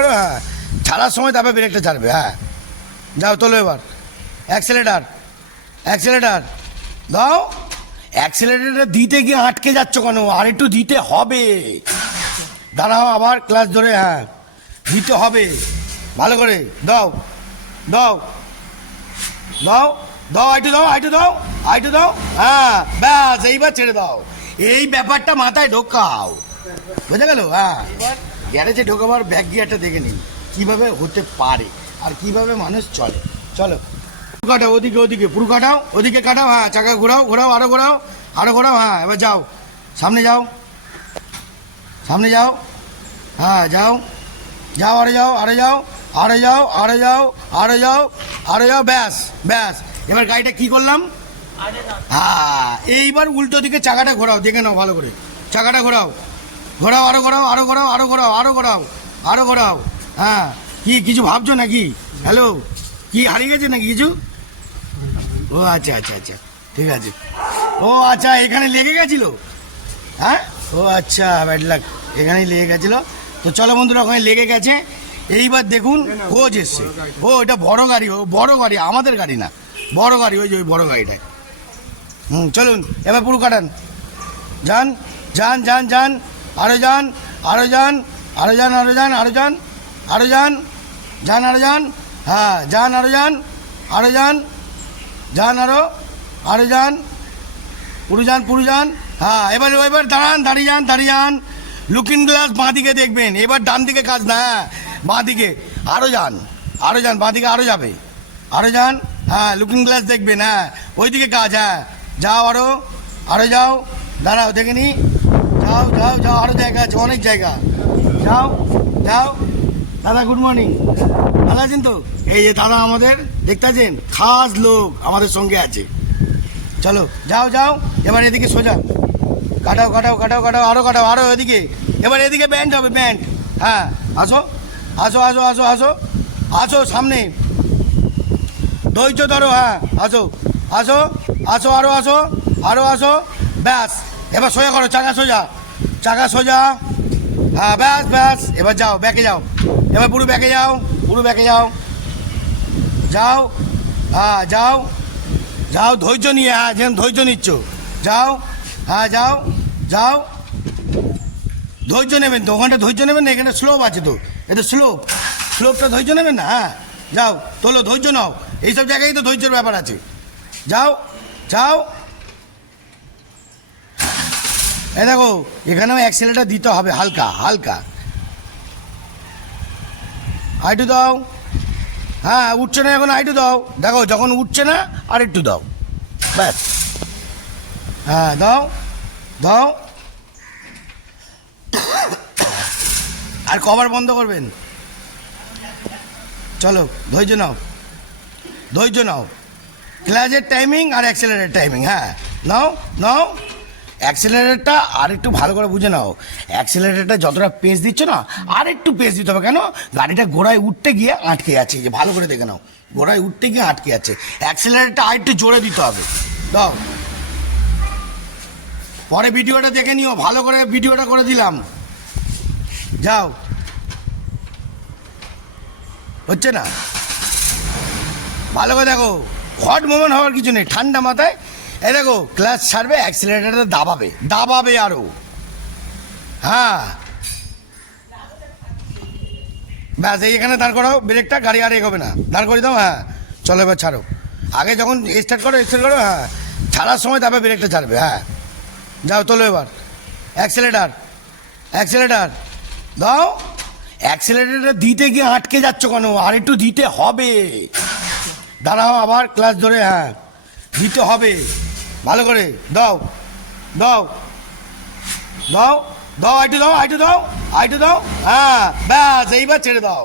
করো, হ্যাঁ ছাড়ার সময় তারপরে ব্রেকটা ছাড়বে। হ্যাঁ যাও তোলো এবার, অ্যাক্সেলেটার অ্যাক্সেলেটার দাও। অ্যাক্সেলেটারটা দিতে গিয়ে আটকে যাচ্ছ কেন? আর একটু দিতে হবে। দাঁড়াও আবার ক্লাস ধরে, হ্যাঁ দিতে হবে ভালো করে। দাও দাও দাও দাও, আইটু দাও, আইটু দাও, আইটু দাও। হ্যাঁ ব্যাস, এইবার ছেড়ে দাও। এই ব্যাপারটা মাথায় ঢোকাও, বোঝা গেল? হ্যাঁ গ্যারেজে ঢোকাবার ব্যাক গিয়ারটা দেখে নিন কীভাবে হতে পারে আর কিভাবে মানুষ চলে। চলো কাটাও, ওদিকে ওদিকে পুরো কাটাও, ওদিকে কাটাও। হ্যাঁ চাকা ঘোরাও, ঘোরাও, আরো ঘোরাও, আরো ঘোরাও। হ্যাঁ এবার যাও, সামনে যাও, সামনে যাও। হ্যাঁ যাও যাও, আরে যাও, আরে যাও, আরে যাও, আরে যাও, আরে যাও, আরে যাও। ব্যাস ব্যাস, এবার গাড়িটা কি করলাম? হ্যাঁ এইবার উল্টো দিকে চাকাটা ঘোরাও, দেখে নাও ভালো করে। চাকাটা ঘোরাও, ঘোরাও, আরো ঘোরাও, আরো ঘোরাও, আরো ঘোরাও, আরো ঘোরাও, আরো ঘোরাও। হ্যাঁ কি কিছু ভাবছো নাকি? হ্যালো, কি হারিয়ে গেছে নাকি কিছু? ও আচ্ছা আচ্ছা আচ্ছা, ঠিক আছে। ও আচ্ছা, এখানে লেগে গেছিলো? হ্যাঁ ও আচ্ছা, ব্যাড লাক, এখানেই লেগে গেছিলো। তো চলো বন্ধুরা, ওখানে লেগে গেছে। এইবার দেখুন কোচ এসছে। ও এটা বড় গাড়ি, ও বড় গাড়ি, আমাদের গাড়ি না, বড় গাড়ি, ওই যে ওই বড় গাড়িটায়। চলুন এবার পুরো কাটান, যান যান যান যান, আরো যান, আরো যান, আরো যান, আরো যান, আরো যান, আরো যান, যান আরো যান। হ্যাঁ যান, আরো যান, আরো যান, যান আরো, আরো যান, পুরো যান, পুরো যান। হ্যাঁ এবার এবার দাঁড়ান, দাঁড়িয়ে যান, দাঁড়িয়ে যান। লুকিং গ্লাস বাঁ দিকে দেখবেন, এবার ডান দিকে কাজ না, হ্যাঁ বাঁ দিকে। আরও যান, আরও যান, বাঁ দিকে আরও যাবে, আরও যান। হ্যাঁ লুকিং গ্লাস দেখবেন, হ্যাঁ ওই দিকে কাজ। হ্যাঁ যাও আরও, আরও যাও, দাঁড়াও দেখে নি, যাও যাও যাও, আরও জায়গা আছে, অনেক জায়গা। যাও যাও। দাদা গুড মর্নিং, ভালো আছেন তো? এই যে দাদা আমাদের, দেখতে আছেন, খাস লোক আমাদের সঙ্গে আছে। চলো যাও যাও, এবার এদিকে সোজা কাটাও, কাটাও, কাটাও, কাটাও, আরও কাটাও, আরও এদিকে। এবার এদিকে ব্যান্ড হবে, ব্যান্ড। হ্যাঁ আসো আসো আসো আসো আসো, আসো সামনে, ধৈর্য ধরো। হ্যাঁ আসো আসো আসো, আরও আসো, আরও আসো। ব্যাস এবার সোজা করো, চাকা সোজা, চাকা সোজা। হ্যাঁ ব্যাস ব্যাস, এবার যাও, ব্যাকে যাও, এবার পুরো ব্যাকে যাও, পুরো ব্যাকে যাও, যাও। হ্যাঁ যাও যাও, ধৈর্য নিয়ে, হ্যাঁ যেন ধৈর্য নিচ্ছ, যাও। হ্যাঁ যাও যাও, ধৈর্য নেবেন তো, ওখানটা ধৈর্য নেবেন না, এখানে স্লোপ আছে তো, এটা স্লোপ, স্লোপটা ধৈর্য নেবেন না। হ্যাঁ যাও তোলো, ধৈর্য নাও, এইসব জায়গায় তো ধৈর্যের ব্যাপার আছে। যাও যাও। এ দেখো, এখানেও অ্যাক্সেলেটার দিতে হবে হালকা হালকা। আইটু দাও, হ্যাঁ উঠছে না এখন, আইটু দাও। দেখো যখন উঠছে না আর একটু দাও, ব্যাস। হ্যাঁ দাও দাও, আর কভার বন্ধ করবেন। চলো ধৈর্য নাও, ধৈর্য নাও। ক্লাচের টাইমিং আর অ্যাক্সেলারের টাইমিং, হ্যাঁ নাও নাও। অ্যাক্সেলারেটরটা আর একটু ভালো করে বুঝে নাও। অ্যাক্সেলারেটরটা যতটা পেস দিচ্ছ না, আর একটু পেস দিতে হবে। কেন? গাড়িটা গোড়ায় উঠতে গিয়ে আটকে যাচ্ছে, যে ভালো করে দেখে নাও, গোড়ায় উঠতে গিয়ে আটকে যাচ্ছে। অ্যাক্সেলারেটরটা আর একটু জোরে দিতে হবে, দাও। পরে ভিডিওটা দেখে নিও, ভালো করে ভিডিওটা করে দিলাম। যাও, হচ্ছে না, ভালো করে দেখো, হট মোমেন্ট হওয়ার কিছু নেই, ঠান্ডা মাথায়। এই দেখো ক্লাচ ছাড়বে, অ্যাক্সিলারেটারটা দাবাবে, দাবাবে আরও। হ্যাঁ ব্যাস, এইখানে দাঁড় করাও ব্রেকটা, গাড়ি আর এগোবে না, দাঁড় করে দাও। হ্যাঁ চলো এবার ছাড়ো, আগে যখন স্টার্ট করো, স্টার্ট করো। হ্যাঁ ছাড়ার সময় তারপরে ব্রেকটা ছাড়বে। হ্যাঁ যাও তোলো এবার, অ্যাক্সিলেটার অ্যাক্সিলেটার দাও। অ্যাক্সিলেটারটা দিতে গিয়ে আটকে যাচ্ছ কেন? আর একটু দিতে হবে। দাঁড়াও আবার ক্লাস ধরে, হ্যাঁ দিতে হবে ভালো করে। দাও দাও দাও দাও, আইটু দাও, আইটু দাও, আইটু দাও। হ্যাঁ ব্যাস, এইবার ছেড়ে দাও।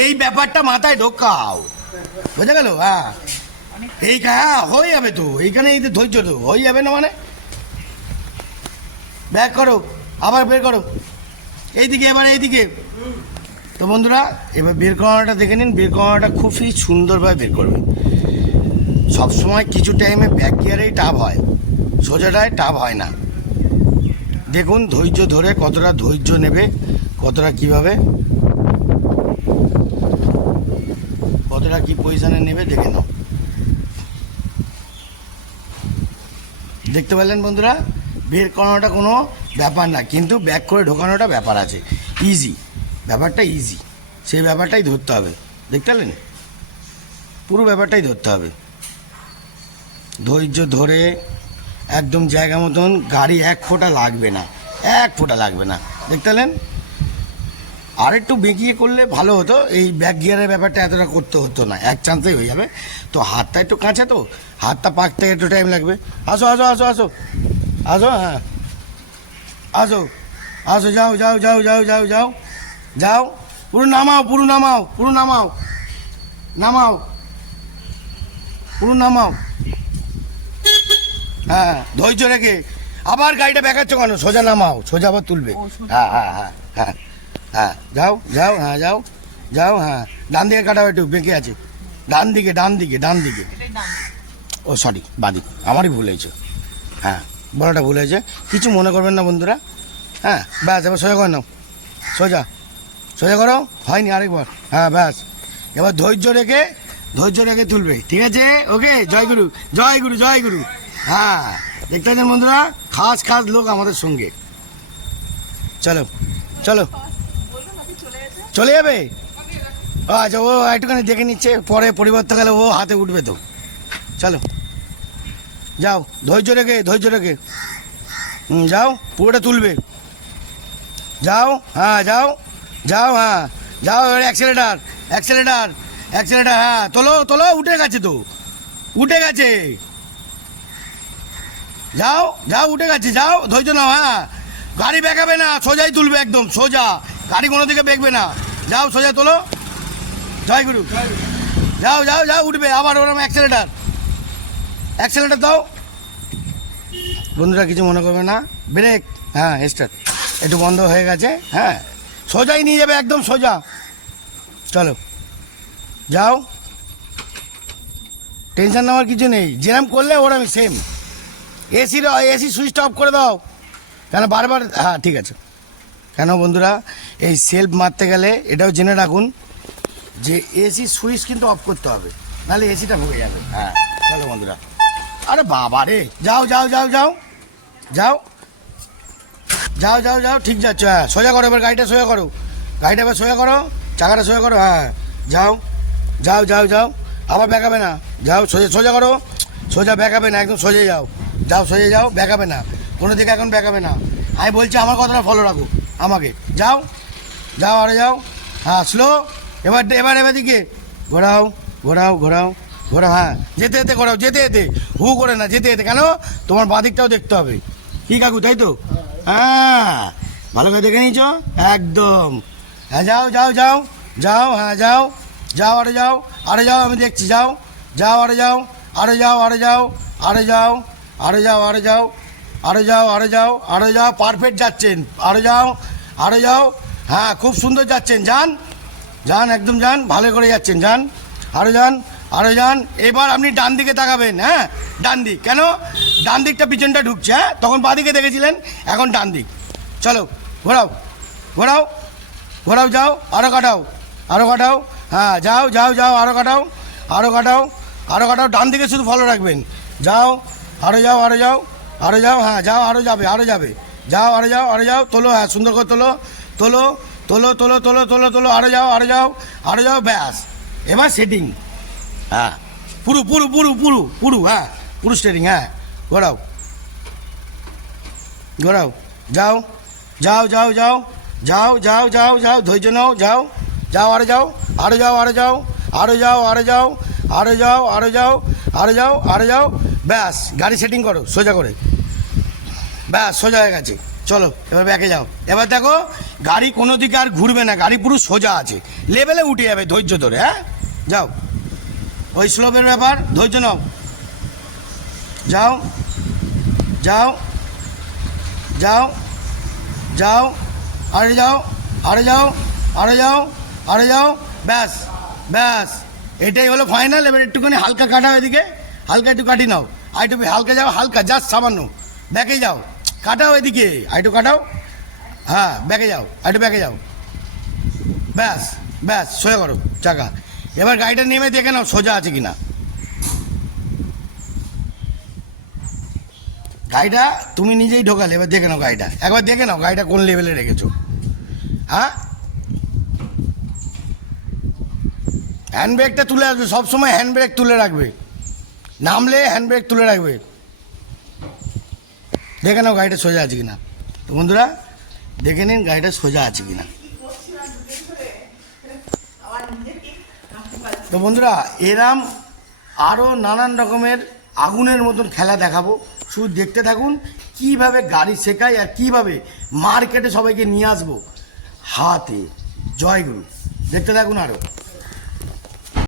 এই ব্যাপারটা মাথায় ঢোকাও, বোঝা গেল? হ্যাঁ এই, হ্যাঁ হয়ে যাবে তো, এইখানে এই ধৈর্য তো হয়ে যাবে না, মানে ব্যাক করো, আবার বের করো, এইদিকে, এবার এইদিকে। তো বন্ধুরা, এবার বের করানোটা দেখে নিন, বের করানোটা খুবই সুন্দরভাবে বের করবেন। সবসময় কিছু টাইমে ব্যাক গিয়ারেই টাপ হয়, সোজাটায় টাপ হয় না। দেখুন ধৈর্য ধরে, কতটা ধৈর্য নেবে, কতটা কীভাবে। কি পজিশনে নেবে দেখে নাও। দেখতে পেলেন বন্ধুরা, বের করানোটা কোনো ব্যাপার না, কিন্তু ব্যাক করে ঢোকানোটা ব্যাপার আছে। ইজি, ব্যাপারটা ইজি, সেই ব্যাপারটাই ধরতে হবে। দেখতে পেলেন, পুরো ব্যাপারটাই ধরতে হবে, ধৈর্য ধরে একদম জায়গা মতন। গাড়ি এক ফোঁটা লাগবে না, এক ফোঁটা লাগবে না। দেখতে পেলেন, আর একটু বেঁকিয়ে করলে ভালো হতো, এই ব্যাক গিয়ারের ব্যাপারটা এতটা করতে হতো না, এক চান্সেই হয়ে যাবে। তো হাতটা একটু কাঁচা, তো হাতটা পাকতে একটু টাইম লাগবে। আসো আসো আসো আসো আসো, হ্যাঁ আসো আসো, যাও যাও যাও যাও যাও যাও যাও, পুরো নামাও, পুরো নামাও, পুরো নামাও, নামাও, পুরো নামাও। হ্যাঁ, ধৈর্য রেখে। আবার গাড়িটা বেঁকাচ্ছ কেন? সোজা নামাও, সোজা আবার তুলবে। হ্যাঁ হ্যাঁ হ্যাঁ হ্যাঁ হ্যাঁ, যাও যাও, হ্যাঁ যাও যাও, হ্যাঁ ডান দিকে কাটাও, একটু বেঁকে আছে, ডান দিকে ডান দিকে ডান দিকে। ও সরি, বাদিক, আমারই ভুল হয়েছে। হ্যাঁ, বড়টা ভুল হয়েছে, কিছু মনে করবেন না বন্ধুরা। হ্যাঁ ব্যাস, এবার সোজা করে নাও, সোজা সোজা করো, হয়নি আরেকবার। হ্যাঁ ব্যাস, এবার ধৈর্য রেখে, ধৈর্য রেখে তুলবে, ঠিক আছে? ওকে, জয় গুরু জয় গুরু জয় গুরু। হ্যাঁ, দেখতে পাচ্ছেন বন্ধুরা, খাস খাস লোক আমাদের সঙ্গে। চলো চলো, চলে যাবে? ও আচ্ছা, ও একটুখানি দেখে নিচ্ছে, পরে পরিবর্তন গেলে ও হাতে উঠবে তো। চলো যাও, ধৈর্য রেখে, ধৈর্য রেখে, যাও, পুরোটা তুলবে, যাও, হ্যাঁ যাও যাও, হ্যাঁ যাও, এবার অ্যাক্সেলেটার অ্যাক্সেলেটার অ্যাক্সেলেটার, হ্যাঁ তোলো তোলো, উঠে গেছে তো, উঠে গেছে, যাও যাও, উঠে গেছে, যাও, ধৈর্য নাও। হ্যাঁ, গাড়ি বেঁকাবে না, সোজাই তুলবে, একদম সোজা, গাড়ি কোনো দিকে বেঁকবে না। যাও, সোজা তোলো, জয় গুরু, যাও যাও যাও, উঠবে আবার, ওরকম অ্যাক্সেলেটার অ্যাক্সেলেটার দাও। বন্ধুরা কিছু মনে করবে না, ব্রেক, হ্যাঁ স্টার্ট, একটু বন্ধ হয়ে গেছে। হ্যাঁ, সোজাই নিয়ে যাবে, একদম সোজা। চলো যাও, টেনশন নেওয়ার কিছু নেই, যেরকম করলে ওরকম সেম। এসি সুইচটা অফ করে দাও, কেন বারবার, হ্যাঁ ঠিক আছে। কেন বন্ধুরা, এই সেলফ মারতে গেলে এটাও জেনে রাখুন যে এসি সুইচ কিন্তু অফ করতে হবে, নাহলে এসিটা ভুগে যাবে। হ্যাঁ চলো বন্ধুরা, আরে বাবা রে, যাও যাও যাও যাও যাও যাও যাও যাও, ঠিক যাচ্ছ। হ্যাঁ, সোজা করো এবার, গাড়িটা সোজা করো, গাড়িটা এবার সোজা করো, চাকাটা সোজা করো। হ্যাঁ যাও যাও যাও যাও, আবার বেঁকাবে না, যাও সোজা সোজা করো, সোজা বেঁকাবে না, একদম সোজা যাও, যাও সোজা যাও, বেঁকাবে না কোনো দিকে, এখন বেঁকাবে না। আমি বলছি আমার কথাটা ফলো রাখো আমাকে, যাও যাও, আরে যাও, হ্যাঁ স্লো, এবার এবার এবার দিকে ঘোরাও ঘোরাও ঘোরাও ঘোরাও, হ্যাঁ যেতে যেতে ঘোরাও, যেতে যেতে, হু করে না, যেতে যেতে। কেন? তোমার বাঁ দিকটাও দেখতে হবে, কি কাকু, তাই তো? হ্যাঁ, ভালো করে দেখে নিয়েছ, একদম। হ্যাঁ যাও যাও যাও যাও, হ্যাঁ যাও যাও, আরে যাও, আরে যাও, আমি দেখছি, যাও যাও, আরে যাও, আরে যাও, আরে যাও, আরে যাও, আরে যাও, আরে যাও, আরে যাও, আরে যাও, আরে যাও, পারফেক্ট যাচ্ছেন, আরে যাও, আরে যাও, হ্যাঁ খুব সুন্দর যাচ্ছেন, যান যান, একদম যান, ভালো করে যাচ্ছেন, যান, আরো যান, আরো যান। এবার আপনি ডান দিকে তাকাবেন, হ্যাঁ ডান দিক, কেন? ডান দিকটা পিছনটা ঢুকছে, হ্যাঁ তখন বাঁ দিকে দেখেছিলেন, এখন ডান দিক। চলো ঘোরাও ঘোরাও ঘোরাও, যাও, আরো কাটাও, আরো কাটাও, হ্যাঁ যাও যাও যাও, আরো কাটাও, আরো কাটাও, আরো কাটাও, ডান দিকে শুধু ফলো রাখবেন, যাও, আরো যাও, আরো যাও, আরো যাও, হ্যাঁ যাও, আরো যাবে, আরো যাবে, যাও, আরো যাও, আরো যাও, তোলো, হ্যাঁ সুন্দর করে তোলো, তোলো তোলো তোলো তোলো তোলো তোলো, আরো যাও, আরো যাও, আরো যাও, ব্যাস। এবার সেটিং, হ্যাঁ পুরো পুরো পুরো পুরো পুরো, হ্যাঁ পুরো স্টিয়ারিং, হ্যাঁ ঘোরাও ঘোরাও, যাও যাও যাও যাও যাও যাও যাও যাও, ধৈর্য নাও, যাও যাও, আরো যাও, আরো যাও, আরো যাও, আরো যাও, আরো যাও, আরো যাও, আরো যাও, আরো যাও, আরো যাও, ব্যাস। গাড়ি সেটিং করো সোজা করে, ব্যাস সোজা হয়ে গেছে। চলো এবার ব্যাকে যাও, এবার দেখো গাড়ি কোনো দিকে আর ঘুরবে না, গাড়ি পুরো সোজা আছে, লেভেলে উঠে যাবে, ধৈর্য ধরে। হ্যাঁ যাও, ওই স্লোপের ব্যাপার, ধৈর্য নাও, যাও যাও যাও যাও, আরে যাও, আরে যাও, আরে যাও, আরে যাও, ব্যাস ব্যাস, এটাই হলো ফাইনাল। এবার একটুখানি হালকা কাটাও, এদিকে হালকা একটু কাটি নাও, আর একটু হালকা যাও, হালকা জাস্ট সামান্য ব্যাকে যাও, কাটাও এদিকে, আর একটু কাটাও, হ্যাঁ ব্যাকে যাও, আর একটু ব্যাকে যাও, ব্যাস ব্যাস, সোজা করো চাকা। এবার গাড়িটা নেমে দেখে নাও সোজা আছে কিনা। গাড়িটা তুমি নিজেই ঢোকালে, এবার দেখে নাও গাড়িটা, একবার দেখে নাও গাড়িটা কোন লেভেলে রেখেছো। হ্যাঁ, হ্যান্ড ব্রেকটা তুলে আসবে সবসময়, হ্যান্ড ব্রেক তুলে রাখবে, নামলে হ্যান্ড ব্রেক তুলে রাখবে। দেখে নাও গাড়িটা সোজা আছে কিনা। তো বন্ধুরা দেখে নিন গাড়িটা সোজা আছে কিনা। তো বন্ধুরা এরম আরও নানান রকমের আগুনের মতন খেলা দেখাবো, শুধু দেখতে থাকুন কিভাবে গাড়ি শেখায় আর কিভাবে মার্কেটে সবাইকে নিয়ে আসবো হাতে। জয় গুরু, দেখতে থাকুন আরও।